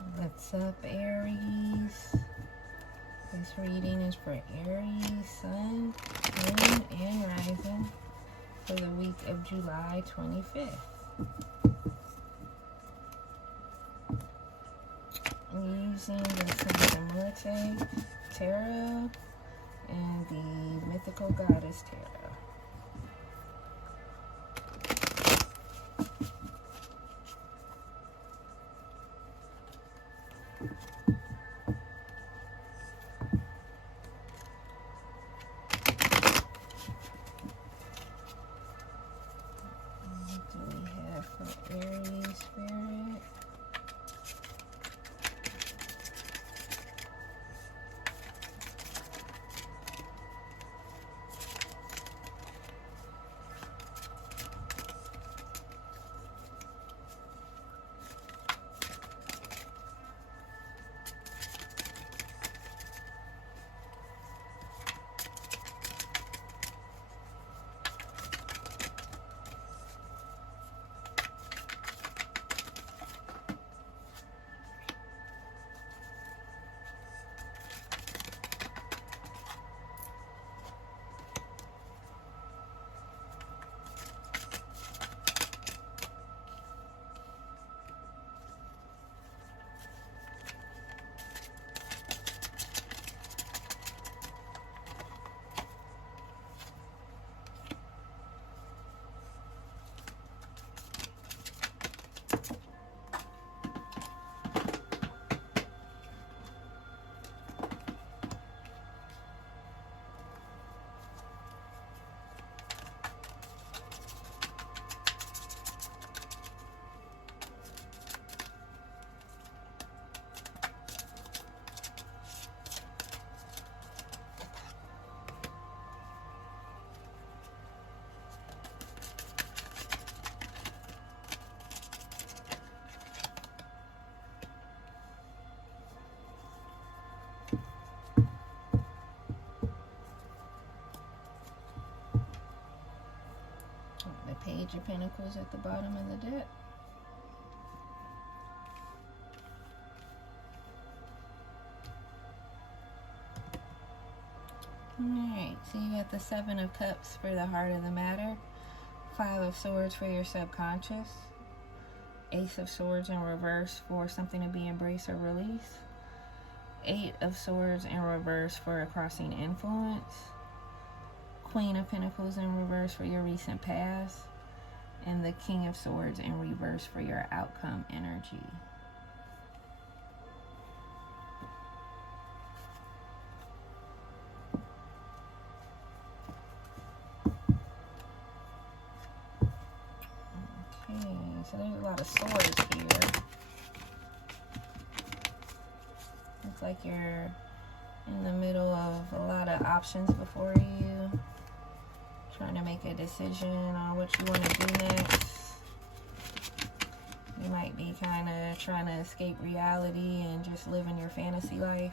What's up, Aries? This reading is for Aries, Sun, Moon, and Rising for the week of July 25th. I'm using the Santa Muerte Tarot and the Mythical Goddess Tarot. What do we have for Aries Spirit? The Page of Pentacles at the bottom of the deck. Alright, so you got the Seven of Cups for the heart of the matter, Five of Swords for your subconscious, Ace of Swords in reverse for something to be embraced or released, Eight of Swords in reverse for a crossing influence, Queen of Pentacles in reverse for your recent past, and the King of Swords in reverse for your outcome energy. Okay, so there's a lot of swords here. Looks like you're in the middle of a lot of options before you, trying to make a decision on what you want to do next. You might be kind of trying to escape reality and just live in your fantasy life.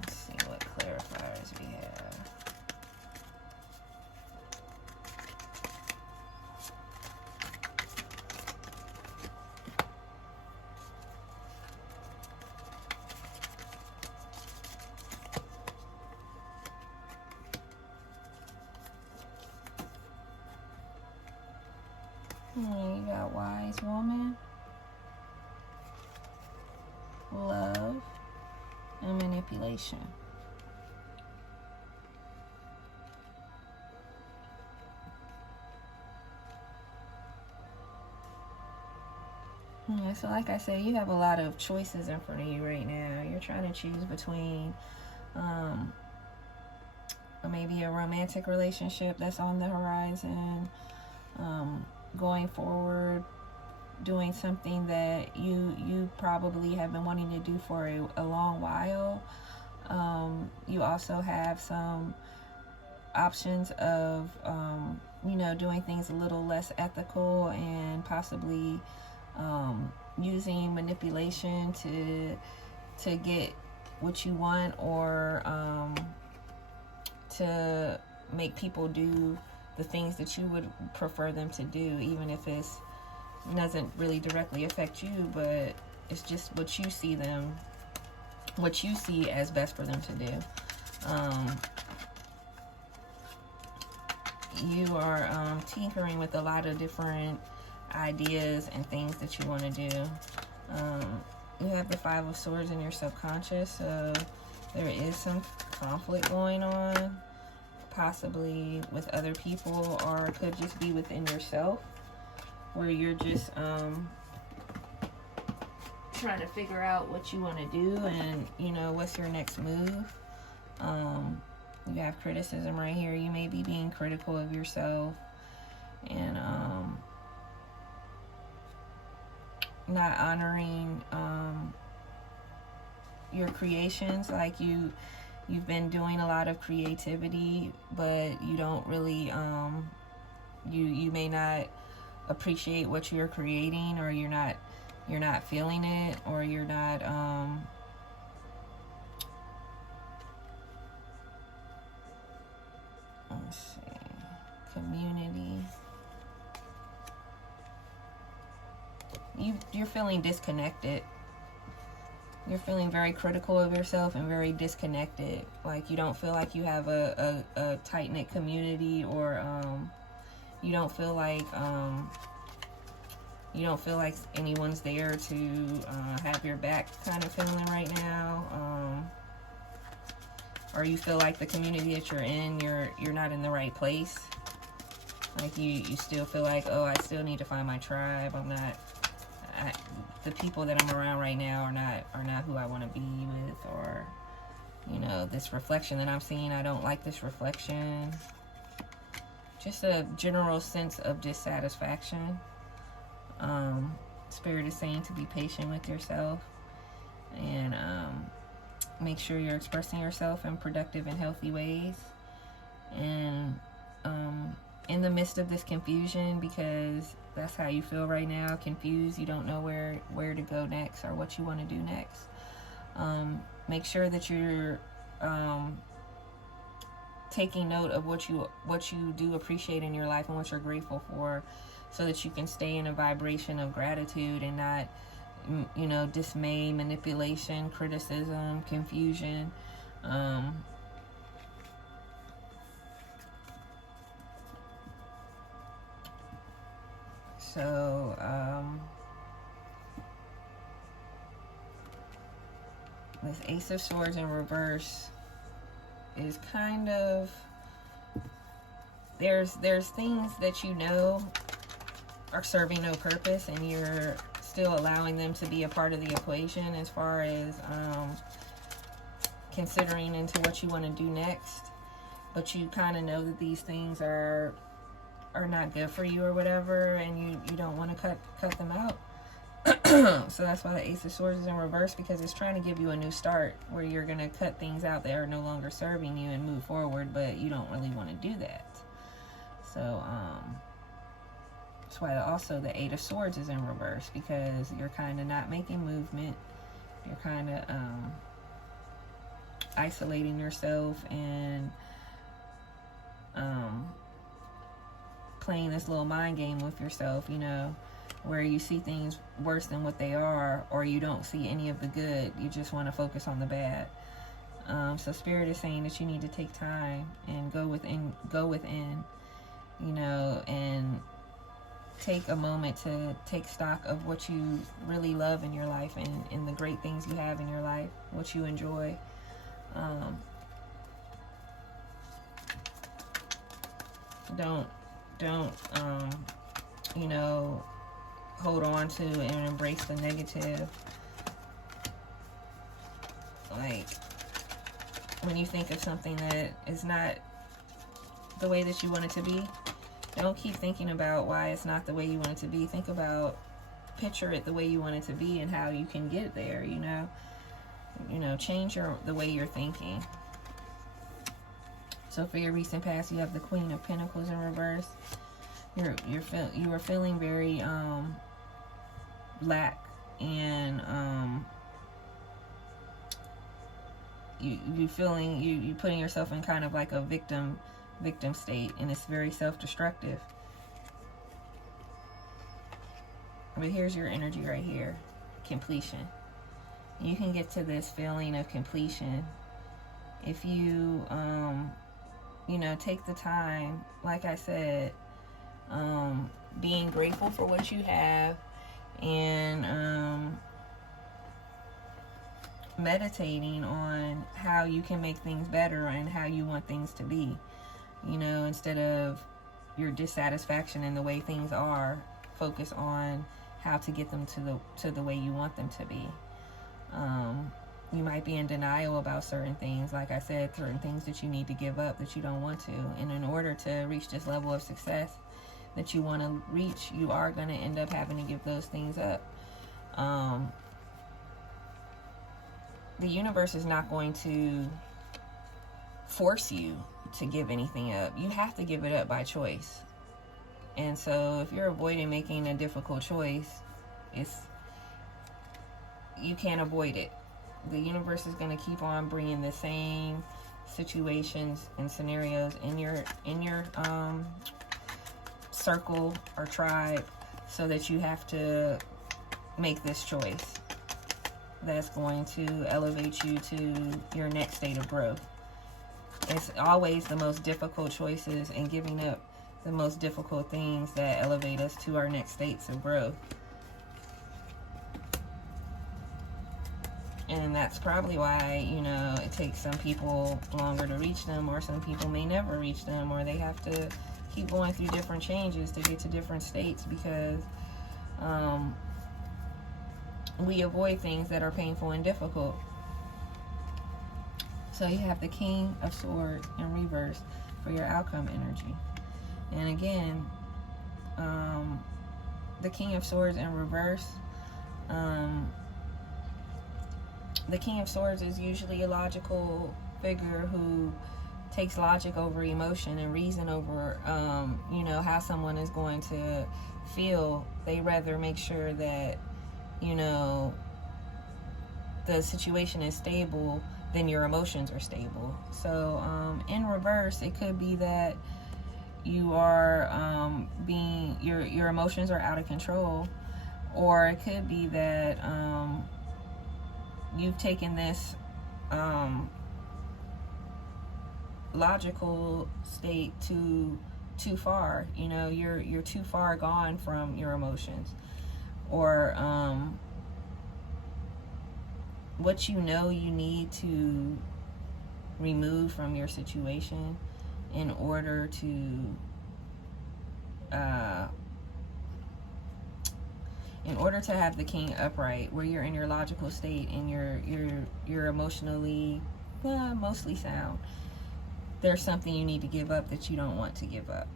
Let's see what clarifiers we have. You got Wise Woman, Love, and Manipulation. Yeah, so like I said, you have a lot of choices in front of you right now. You're trying to choose between maybe a romantic relationship that's on the horizon, going forward, doing something that you probably have been wanting to do for a long while. You also have some options of doing things a little less ethical and possibly using manipulation to get what you want, or to make people do the things that you would prefer them to do, even if it doesn't really directly affect you, but it's just what you see as best for them to do. You are tinkering with a lot of different ideas and things that you want to do. You have the Five of Swords in your subconscious, so there is some conflict going on, possibly with other people, or it could just be within yourself, where you're just trying to figure out what you want to do and, you know, what's your next move. You have criticism right here. You may be being critical of yourself and not honoring your creations. Like you've been doing a lot of creativity, but you don't really you may not appreciate what you're creating, or you're not feeling it, or you're not let's see, community. You're feeling disconnected. You're feeling very critical of yourself and very disconnected. Like you don't feel like you have a tight-knit community, or you don't feel like anyone's there to have your back kind of feeling right now. Or you feel like the community that you're in, you're not in the right place. Like you still feel like, oh, I still need to find my tribe. The people that I'm around right now are not who I want to be with, or, you know, this reflection that I'm seeing, I don't like this reflection. Just a general sense of dissatisfaction. Spirit is saying to be patient with yourself and make sure you're expressing yourself in productive and healthy ways. And in the midst of this confusion, because that's how you feel right now, confused, you don't know where to go next or what you want to do next. Make sure that you're taking note of what you do appreciate in your life and what you're grateful for, so that you can stay in a vibration of gratitude and not, you know, dismay, manipulation, criticism, confusion. So this Ace of Swords in reverse is kind of, there's things that you know are serving no purpose, and you're still allowing them to be a part of the equation as far as considering into what you want to do next. But you kind of know that these things are not good for you or whatever, and you don't want to cut them out. So that's why the Ace of Swords is in reverse, because it's trying to give you a new start where you're going to cut things out that are no longer serving you and move forward, but you don't really want to do that. So that's why also the Eight of Swords is in reverse, because you're kind of not making movement. You're kind of isolating yourself and playing this little mind game with yourself, you know, where you see things worse than what they are, or you don't see any of the good. You just want to focus on the bad. So Spirit is saying that you need to take time and go within, you know, and take a moment to take stock of what you really love in your life, and the great things you have in your life, what you enjoy. Don't you know, hold on to and embrace the negative. Like when you think of something that is not the way that you want it to be, don't keep thinking about why it's not the way you want it to be. Think about, picture it the way you want it to be and how you can get there, you know, change the way you're thinking. So for your recent past, you have the Queen of Pentacles in reverse. You are feeling very lack, and you putting yourself in kind of like a victim victim state, and it's very self-destructive. But here's your energy right here, completion. You can get to this feeling of completion if you, you know, take the time, like I said, being grateful for what you have, and meditating on how you can make things better and how you want things to be. You know, instead of your dissatisfaction in the way things are, focus on how to get them to the way you want them to be. You might be in denial about certain things, like I said, certain things that you need to give up that you don't want to. And in order to reach this level of success that you want to reach, you are going to end up having to give those things up. The universe is not going to force you to give anything up. You have to give it up by choice. And so if you're avoiding making a difficult choice, you can't avoid it. The universe is going to keep on bringing the same situations and scenarios in your circle or tribe, so that you have to make this choice that's going to elevate you to your next state of growth. It's always the most difficult choices and giving up the most difficult things that elevate us to our next states of growth. And that's probably why, you know, it takes some people longer to reach them, or some people may never reach them, or they have to keep going through different changes to get to different states, because we avoid things that are painful and difficult. So you have the King of Swords in reverse for your outcome energy. And again, the King of Swords in reverse, the King of Swords is usually a logical figure who takes logic over emotion and reason over, you know, how someone is going to feel. They rather make sure that, you know, the situation is stable than your emotions are stable. So in reverse, it could be that you are your emotions are out of control, or it could be that you've taken this logical state too far. You know, you're too far gone from your emotions, or what you know you need to remove from your situation in order to have the king upright, where you're in your logical state and you're emotionally mostly sound. There's something you need to give up that you don't want to give up.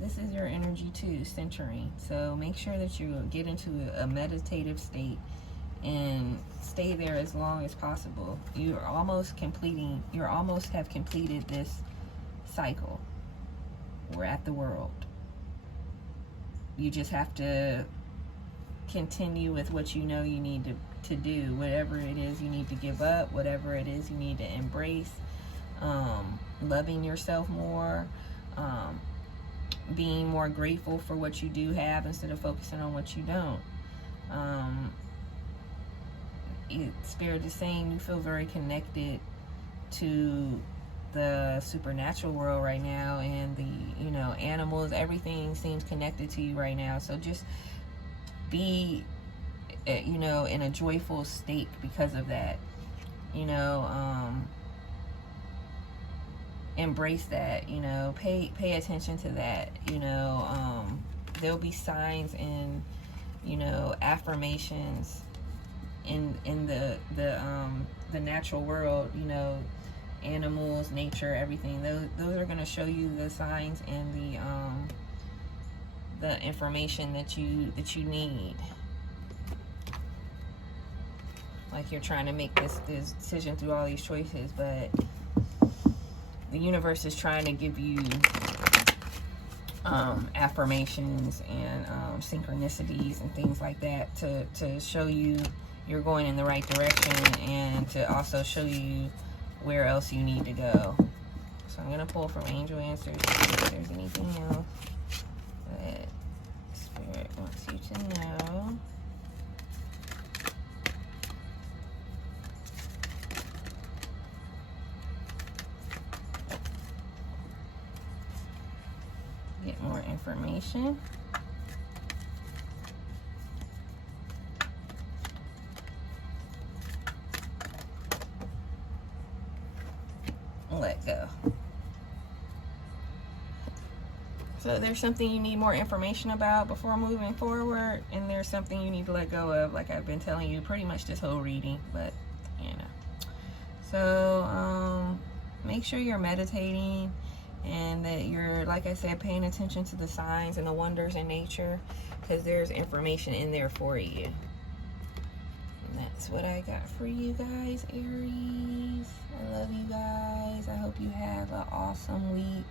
This is your energy too, centering. So make sure that you get into a meditative state and stay there as long as possible. You almost have completed this cycle. We're at the world. You just have to continue with what you know you need to do. Whatever it is you need to give up, whatever it is you need to embrace, loving yourself more, being more grateful for what you do have instead of focusing on what you don't. Spirit is saying you feel very connected to the supernatural world right now, and the, you know, animals, everything seems connected to you right now. So just be, you know, in a joyful state because of that. You know, embrace that. You know, pay attention to that. You know, there'll be signs and, you know, affirmations in the natural world. You know, animals, nature, everything. Those are going to show you the signs and the information that you need. Like you're trying to make this decision through all these choices, but the universe is trying to give you affirmations and synchronicities and things like that to show you you're going in the right direction, and to also show you where else you need to go. So I'm going to pull from angel answers to see if there's anything else that Spirit wants you to know. Get more information. Let go. So there's something you need more information about before moving forward, and there's something you need to let go of, like I've been telling you pretty much this whole reading, but you know. So make sure you're meditating and that you're, like I said, paying attention to the signs and the wonders in nature, because there's information in there for you. And that's what I got for you guys, Aries. I love you guys. I hope you have an awesome week.